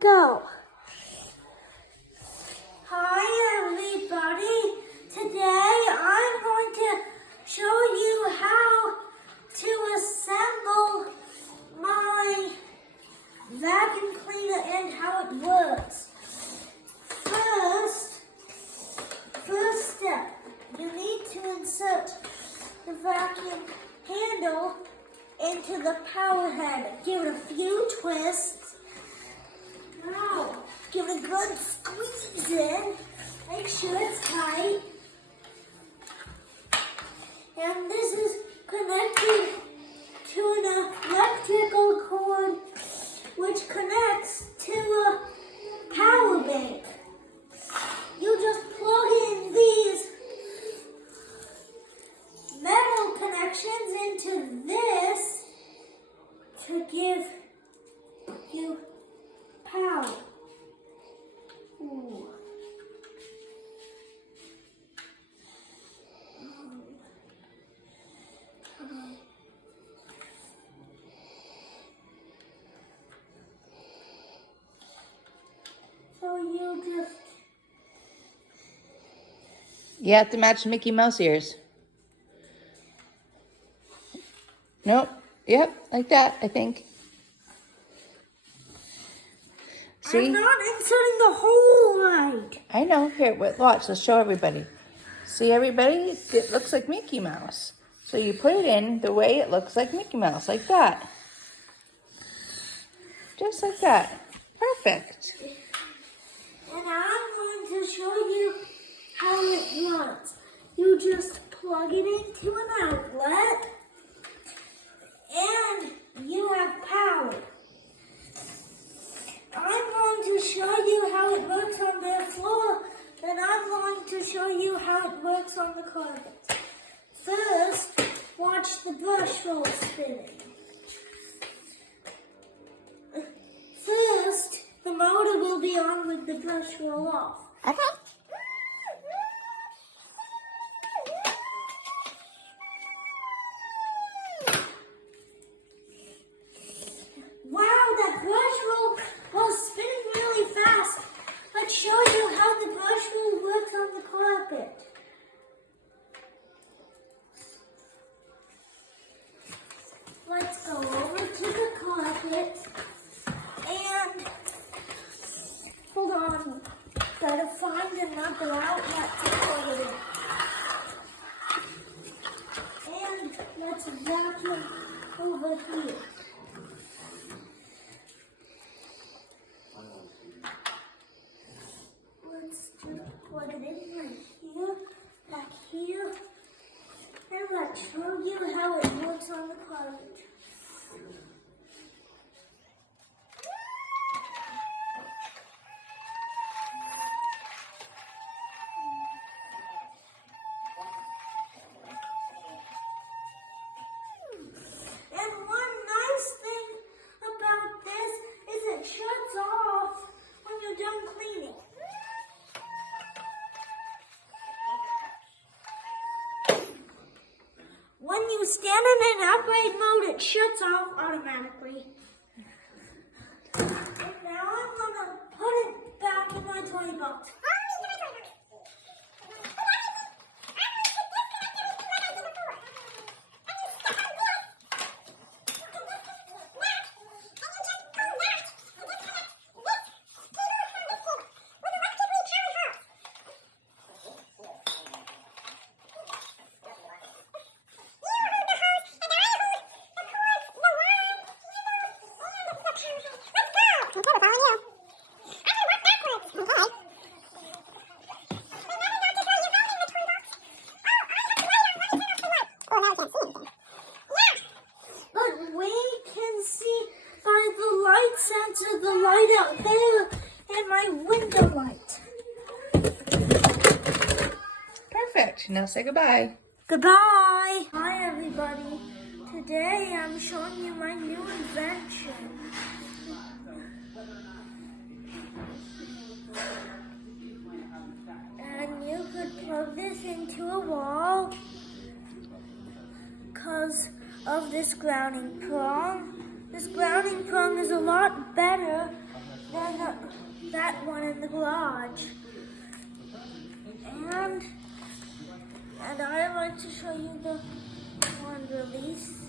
Go. Hi everybody. Today I'm going to show you how to assemble my vacuum cleaner and how it works. First step, you need to insert the vacuum handle into the power head. Give it a few twists. Now, give it a good squeeze in. Make sure it's tight. And this is connected to an electrical cord which connects to a power bank. You just plug in these metal connections into this to give you power. Ooh. So you just... You have to match Mickey Mouse ears. Nope. Yep, like that, I think. See? I'm not inserting the hole right. I know. Here, watch. Let's show everybody. See, everybody? It looks like Mickey Mouse. So you put it in the way it looks like Mickey Mouse, like that. Just like that. Perfect. And I'm going to show you how it works. You just plug it into an outlet and you have power. I'm going to show you how it works on the floor, and I'm going to show you how it works on the carpet. First, watch the brush roll spinning. First, the motor will be on with the brush roll off. Okay. Wow, that brush roll was spinning really fast. Let's show you how the brush roll works on the carpet. Let's go over to the carpet and hold on. Gotta find another outlet to plug it in. And let's vacuum over here. Let's just plug it in right here, back here, and let's show you how it works on the carpet. And one nice thing about this is it shuts off when you're done cleaning. When you stand in an upright mode, it shuts off automatically. And now I'm gonna put it back in my toy box. But we can see by the light sensor, the light out there, and my window light. Perfect. Now say goodbye. Goodbye. Hi everybody. Today I'm showing you my new invention. And you could plug this into a wall because of this grounding prong. This grounding prong is a lot better then that one in the garage. And I like to show you the wand release.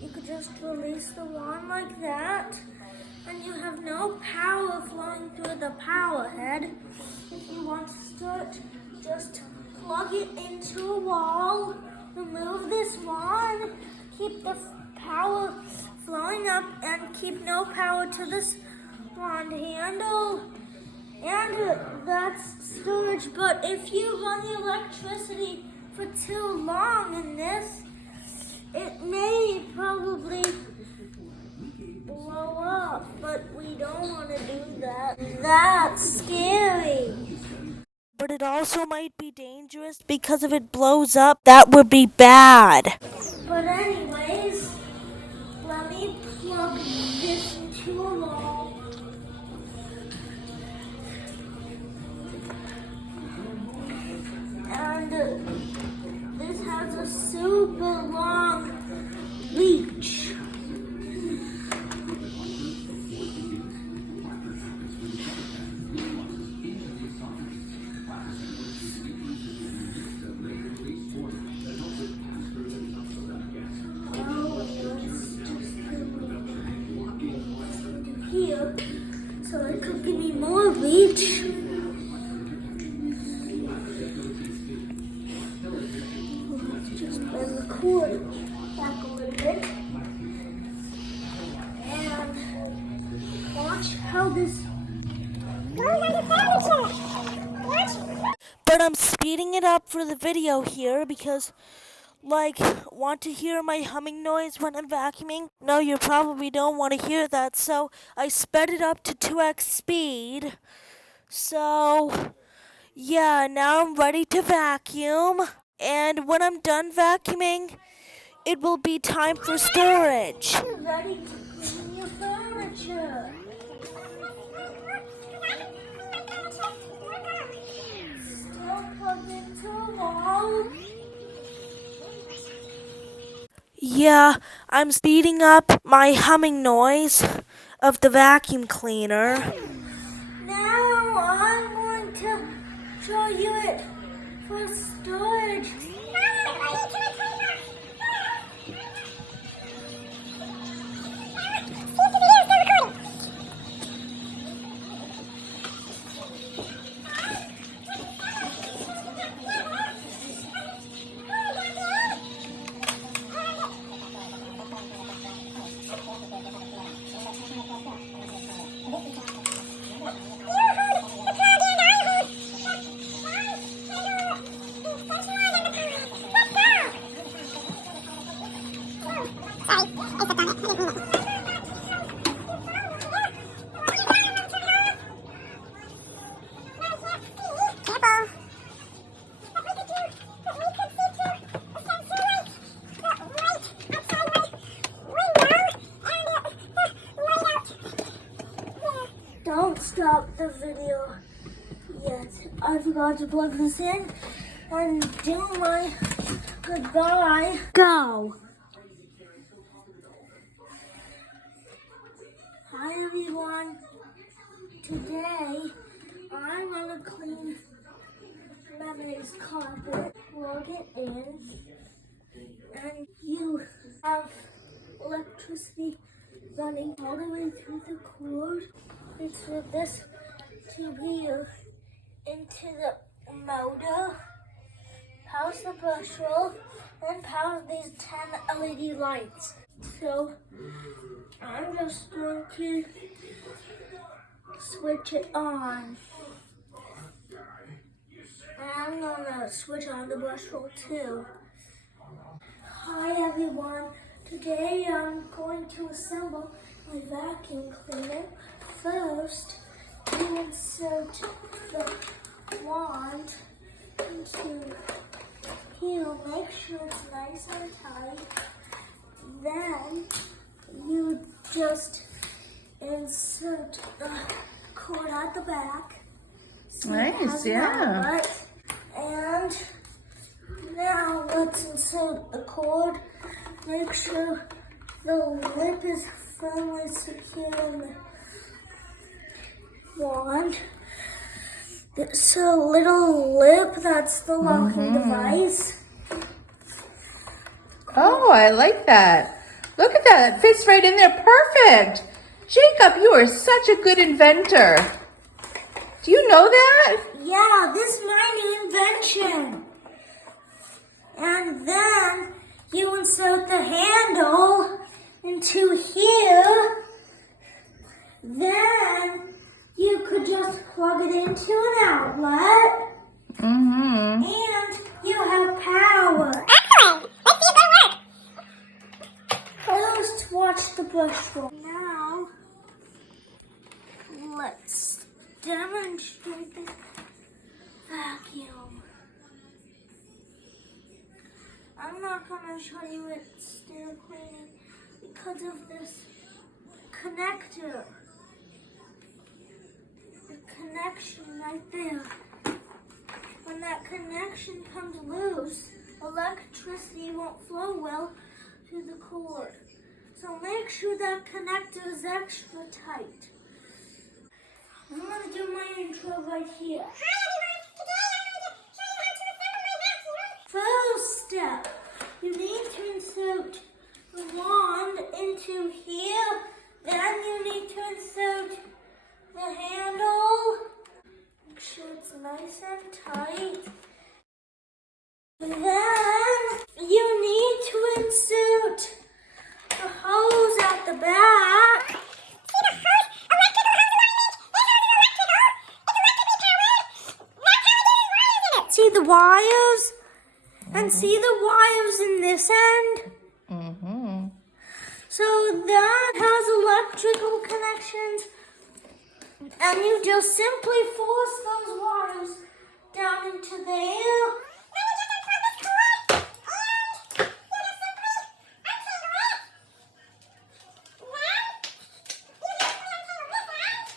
You could just release the wand like that, and you have no power flowing through the power head. If you want to start, just plug it into a wall, remove this wand, keep the power flowing up, and keep no power to this wand handle. And that's storage, but if you run the electricity for too long in this, it may probably blow up, but we don't want to do that. That's scary. But it also might be dangerous because if it blows up, that would be bad. But anyways, let me plug this into a wall. And this has a super long reach. Here, so it could give me more reach. Bend the cord back a little bit, and watch how this. But I'm speeding it up for the video here because, want to hear my humming noise when I'm vacuuming? No, you probably don't want to hear that, so I sped it up to 2x speed. So, yeah, now I'm ready to vacuum. And when I'm done vacuuming, it will be time for storage. You're ready to clean your furniture. Still plugged into a wall. Yeah, I'm speeding up my humming noise of the vacuum cleaner. Now I'm going to show you it for storage. Don't stop the video yet. I forgot to plug this in and do my goodbye. Go! Hi everyone. Today I'm gonna clean Lemon's carpet. Plug it in, and you have electricity running all the way through the cord. It's with this tube here into the motor, powers the brush roll, and powers these 10 LED lights. So I'm just going to switch it on. And I'm gonna switch on the brush roll too. Hi everyone. Today I'm going to assemble my vacuum cleaner. First, you insert the wand into here. Make sure it's nice and tight. Then you just insert the cord at the back. So nice, yeah. And now let's insert the cord. Make sure the lip is firmly secure in the wand. It's a little lip, that's the locking device. Oh, I like that. Look at that. It fits right in there. Perfect. Jacob, you are such a good inventor. Do you know that? Yeah, this is my new invention. And then you insert the handle into here. Then you could just plug it into an outlet. Mm-hmm. And you have power. Excellent! Let's see if it'll work. First, watch the brush roll. Now, let's demonstrate the vacuum. I'm not going to show you it still cleaning because of this connector. The connection right there. When that connection comes loose, electricity won't flow well to the cord. So make sure that connector is extra tight. I'm going to do my intro right here. Hi everyone! Today I'm going to show you how to assemble my vacuum. First step, you need to insert the wand into here. Then you need to insert the handle. Make sure it's nice and tight. Then you need to insert the hose at the back. See the hose? Electrical hose alignment. This hose is electrical. It's electrically powered. That's how these wires in it. See the wires? And see the wires in this end? Mm-hmm. So that has electrical connections. And you just simply force those wires down into there. Then you just unplug this cord and you just simply untangle it. Then you just simply untangle this end.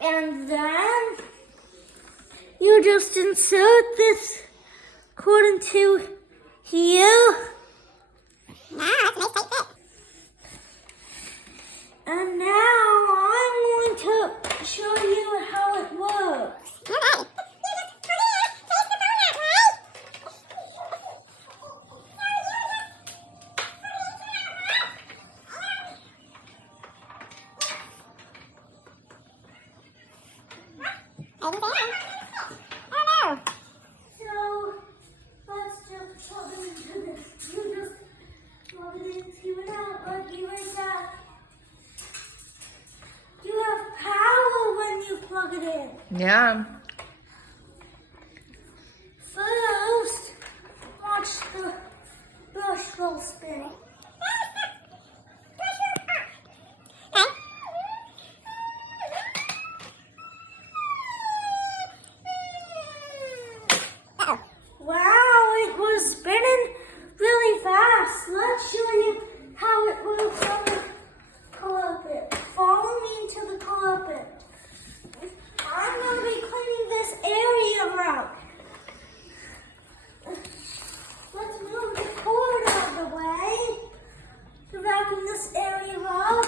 And then you just insert this cord into here. Now that's a nice tight fit. And now I'm going to show you how it works. Okay. You just come in, place the phone that way. Oh no! So let's just plug it into this. You just plug it into an outlet. Be right back. You have power when you plug it in. Yeah. First, watch the brush roll spin. Wow, it was spinning really fast. Let's show you how it works on the carpet. Follow me into the carpet. I'm going to be cleaning this area out. Let's move the cord out of the way to vacuum this area out.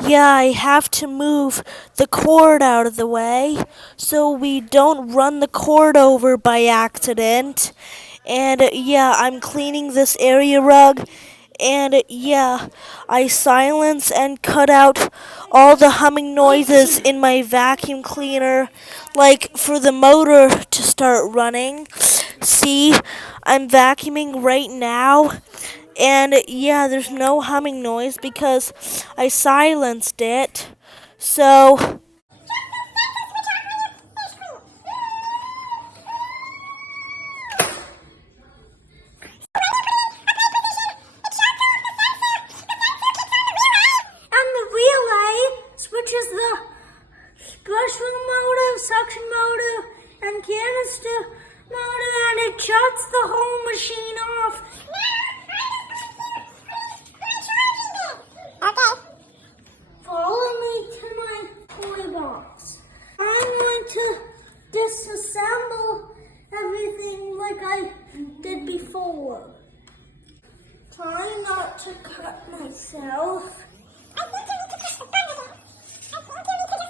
Yeah, I have to move the cord out of the way so we don't run the cord over by accident. And yeah, I'm cleaning this area rug. And yeah, I silence and cut out all the humming noises in my vacuum cleaner, like for the motor to start running. See, I'm vacuuming right now. And yeah, there's no humming noise because I silenced it. So and the relay switches the brush wheel motor, suction motor, and canister motor, and it shuts the whole machine off. Okay. Follow me to my toy box. I'm going to disassemble everything like I did before. Try not to cut myself. I think you need to push the button again. I think you need to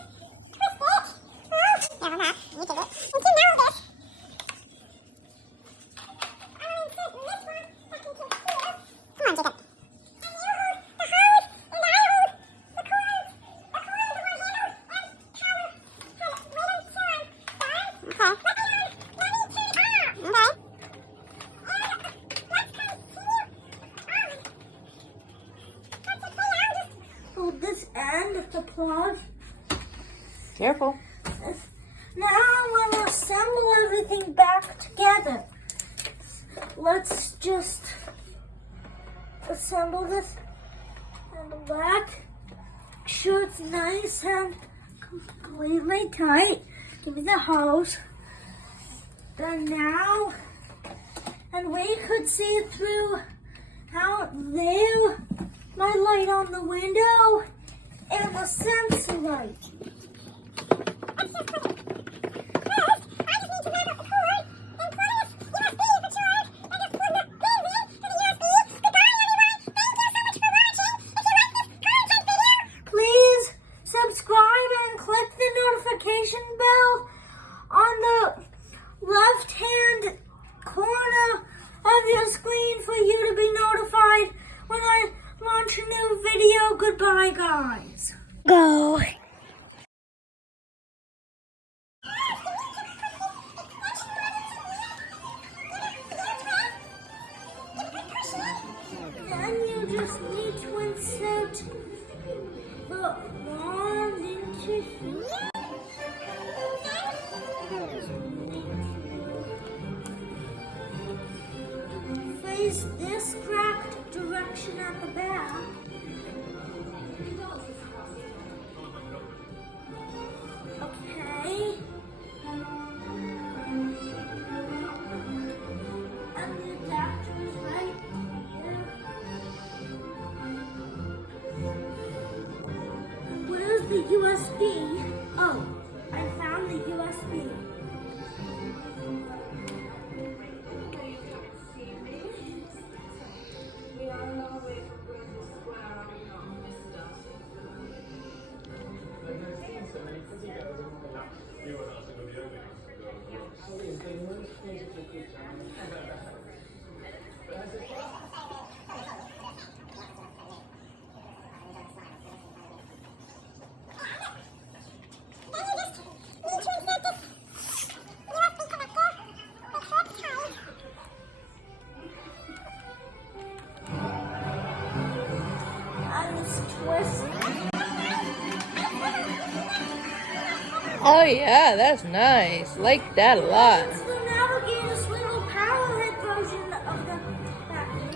plug. Careful. Now we'll assemble everything back together. Let's just assemble this handle back. Make sure it's nice and completely tight. Give me the hose. Done now. And we could see through out there my light on the window and the sensor light. Please subscribe and click the notification bell on the left-hand corner of your screen for you to be notified when I launch a new video. Goodbye, guys. Go. Then you just need to insert the wand into here. Face this cracked direction at the back. Okay. And the adapter is right here. Where's the USB? Oh, I found the USB. Oh yeah, that's nice. Like that a lot. It's the Navigator's little powerhead version of the vacuum.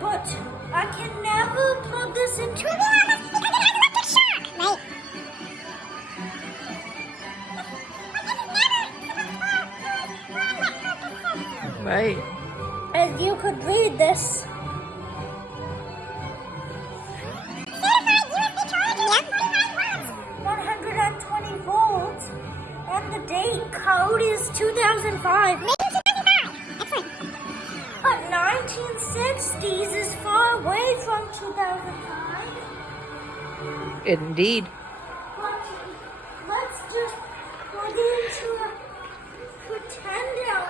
But I can never plug this into Because it has electric shock, right? Right. As you could read this. Certified USB charger, 120 volts, and the date code is 2005. Maybe 2005. Excellent. But 1960s is far away from 2005. Indeed. But let's just plug into a pretend out.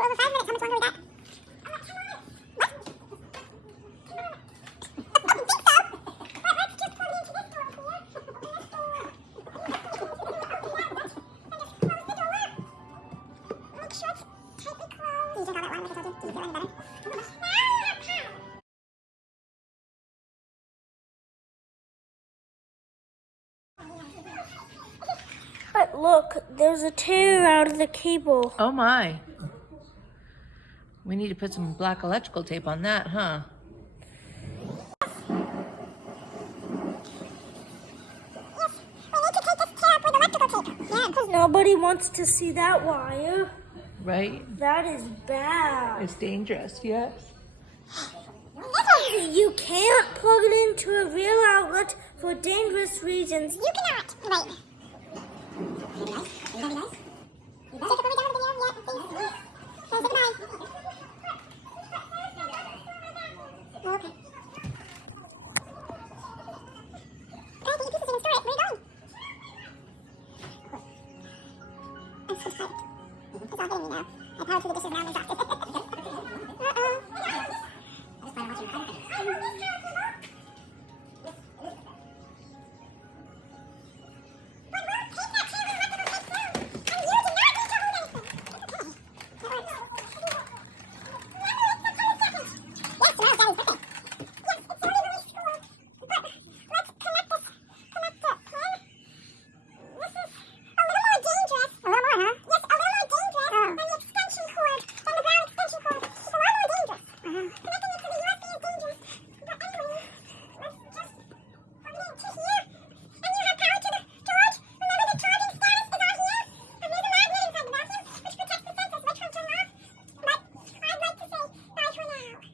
Over 5 minutes, how much longer we got? But look, there's a tear out of the cable. Oh my. We need to put some black electrical tape on that, huh? Yeah, because Nobody wants to see that wire. Right? That is bad. It's dangerous, yes. You can't plug it into a real outlet for dangerous reasons. you cannot. Right. Very nice. Very nice. You better take it down again. Yeah, please. Say goodbye. Okay. Okay, take your pieces and store it. Where are you going? I'm so tired. It's all getting me now. I powered through the dishes now and exhausted. Uh-oh. I just plan on watching other things.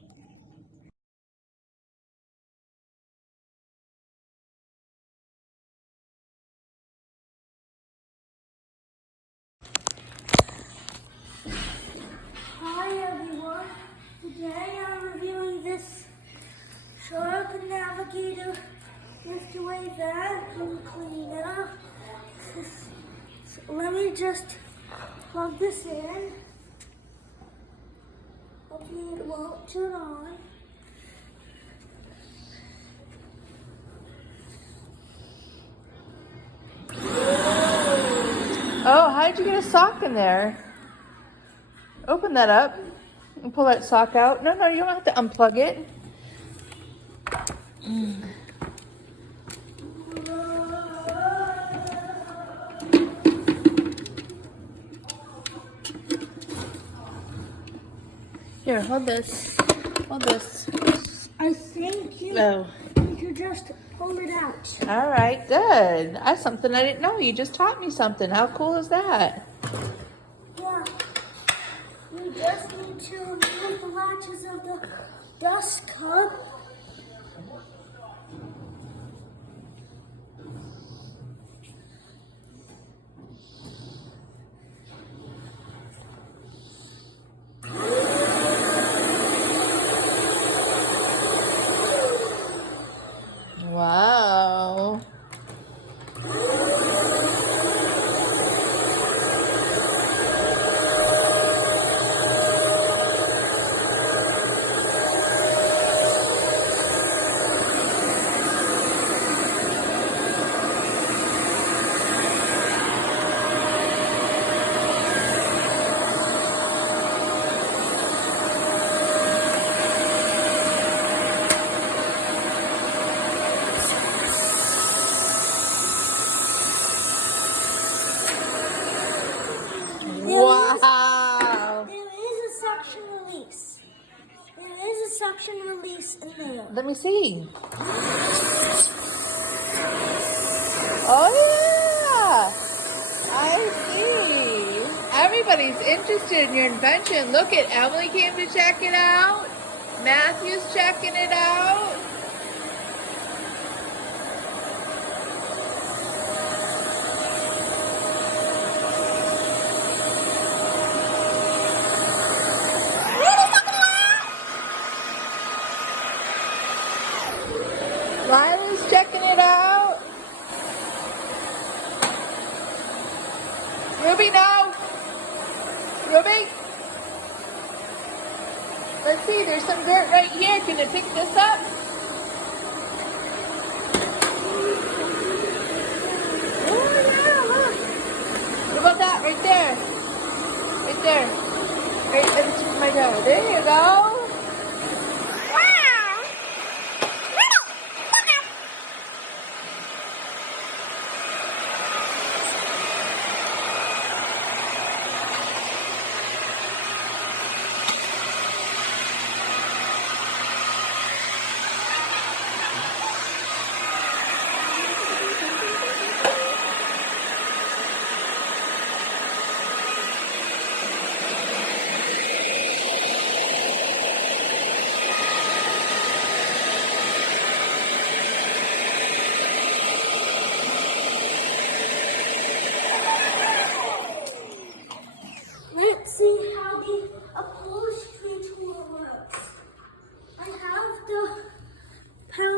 Hi everyone. Today I'm reviewing this Shark Navigator lift away vacuum cleaner. So let me just plug this in. Hopefully it won't turn on. Oh, how did you get a sock in there? Open that up and pull that sock out. No, you don't have to unplug it. Here, hold this. Hold this. I think you Oh, could just pull it out. all right, good. That's something I didn't know. You just taught me something. How cool is that? Yeah. We just need to remove the latches of the dust cup. Wow. Wow. There is a suction release. There is a suction release in there. Let me see. Oh, yeah. I see. Everybody's interested in your invention. Look at Emily came to check it out. Matthew's checking it out. Lila's checking it out. Ruby, no. Ruby. Let's see, there's some dirt right here. Can you pick this up? Oh, yeah, look. What about that right there? Right there. Right at the tip of my toe. There you go.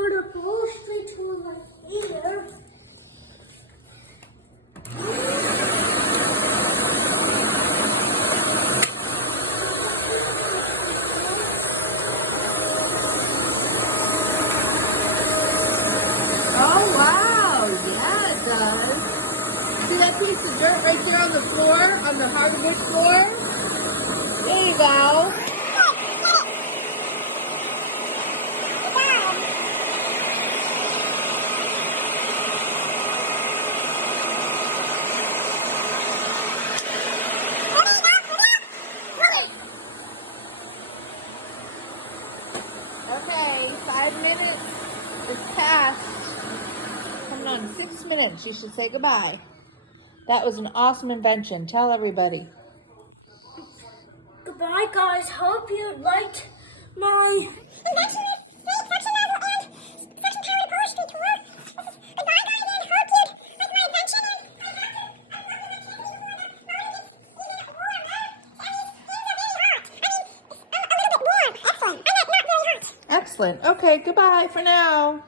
put a ball straight to my ear. Oh, wow. Yeah, it does. See that piece of dirt right there on the floor, on the hardwood floor? There you go. Okay, 5 minutes is past. Coming on 6 minutes. You should say goodbye. That was an awesome invention. Tell everybody. Goodbye, guys. Hope you liked my Excellent. Okay, goodbye for now.